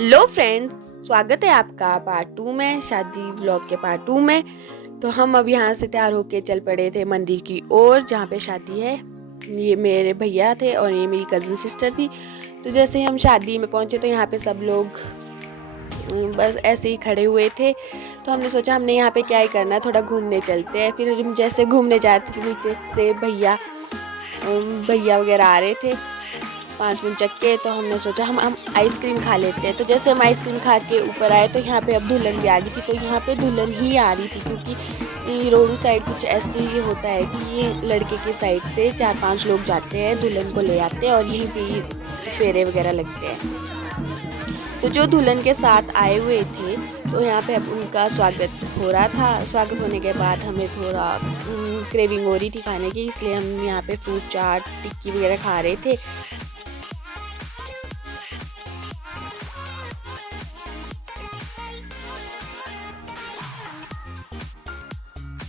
Hello friends, स्वागत है आपका पार्ट 2 में, शादी व्लॉग के पार्ट 2 में। तो हम अब यहाँ से तैयार होके चल पड़े थे मंदिर की ओर जहाँ पे शादी है। ये मेरे भैया थे और ये मेरी कज़न सिस्टर थी। तो जैसे ही हम शादी में पहुँचे तो यहाँ पे सब लोग बस ऐसे ही खड़े हुए थे। तो हमने सोचा हमने यहाँ पे क्या ही करना है, थोड़ा घूमने चलते हैं। फिर हम जैसे घूमने जा रहे थे तो नीचे से भैया भैया वगैरह आ रहे थे 5 मिनट चक्के। तो हमने सोचा हम आइसक्रीम खा लेते हैं। तो जैसे हम आइसक्रीम खा के ऊपर आए तो यहाँ पे अब दुल्हन भी आ गई थी। तो यहाँ पे दुल्हन ही आ रही थी क्योंकि रोडू साइड कुछ ऐसे ही होता है कि ये लड़के की साइड से 4-5 लोग जाते हैं, दुल्हन को ले आते हैं और यहीं पे ही फेरे वगैरह लगते हैं। तो जो दुल्हन के साथ आए हुए थे तो यहाँ पे अब उनका स्वागत हो रहा था। स्वागत होने के बाद हमें थोड़ा क्रेविंग हो रही थी खाने की, इसलिए हम यहाँ पे फ्रूट चाट टिक्की वगैरह खा रहे थे।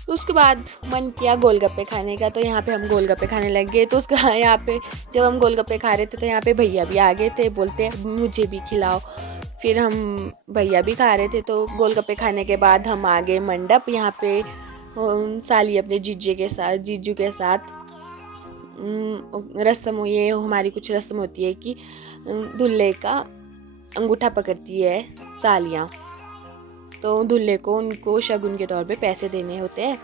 उसके बाद मन किया गोलगप्पे खाने का, तो यहाँ पे हम गोलगप्पे खाने लग गए। तो उसके यहाँ पे जब हम गोलगप्पे खा रहे थे तो यहाँ पे भैया भी आ गए थे, बोलते मुझे भी खिलाओ। फिर हम भैया भी खा रहे थे। तो गोलगप्पे खाने के बाद हम आ गए मंडप। यहाँ पे साली अपने जीजू के साथ रस्म, ये हमारी कुछ रस्म होती है कि दूल्हे का अंगूठा पकड़ती है सालियाँ। तो दूल्हे को उनको शगुन के तौर पे पैसे देने होते हैं।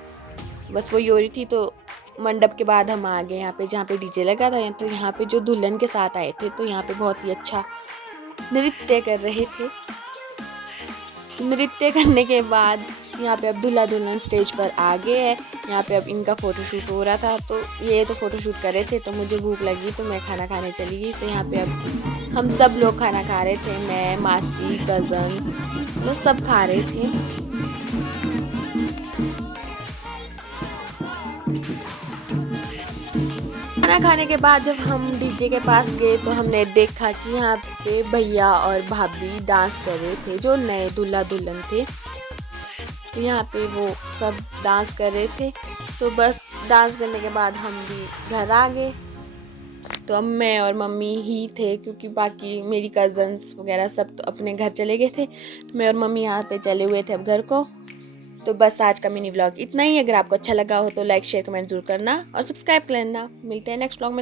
बस वही हो रही थी। तो मंडप के बाद हम आ गए यहाँ पे जहाँ पे डीजे लगा था। तो यहाँ पे जो दुल्हन के साथ आए थे तो यहाँ पे बहुत ही अच्छा नृत्य कर रहे थे। नृत्य करने के बाद यहाँ पे अब दूल्हा दुल्हन स्टेज पर आ गए हैं। यहाँ पे अब इनका फ़ोटोशूट हो रहा था। तो ये तो फ़ोटोशूट कर रहे थे, तो मुझे भूख लगी तो मैं खाना खाने चली गई। तो यहाँ पे अब हम सब लोग खाना खा रहे थे, मैं, मासी, कज़न्स, तो सब खा रहे थे। खाना खाने के बाद जब हम डीजे के पास गए तो हमने देखा कि यहाँ पे भैया और भाभी डांस कर रहे थे, जो नए दूल्हा दुल्हन थे। तो यहाँ पे वो सब डांस कर रहे थे। तो बस डांस करने के बाद हम भी घर आ गए। तो अब मैं और मम्मी ही थे क्योंकि बाकी मेरी कज़न्स वगैरह सब तो अपने घर चले गए थे। तो मैं और मम्मी यहाँ पे चले हुए थे अब घर को। तो बस आज का मिनी व्लॉग इतना ही। अगर आपको अच्छा लगा हो तो लाइक शेयर कमेंट जरूर करना और सब्सक्राइब कर लेना। मिलते हैं नेक्स्ट व्लॉग में।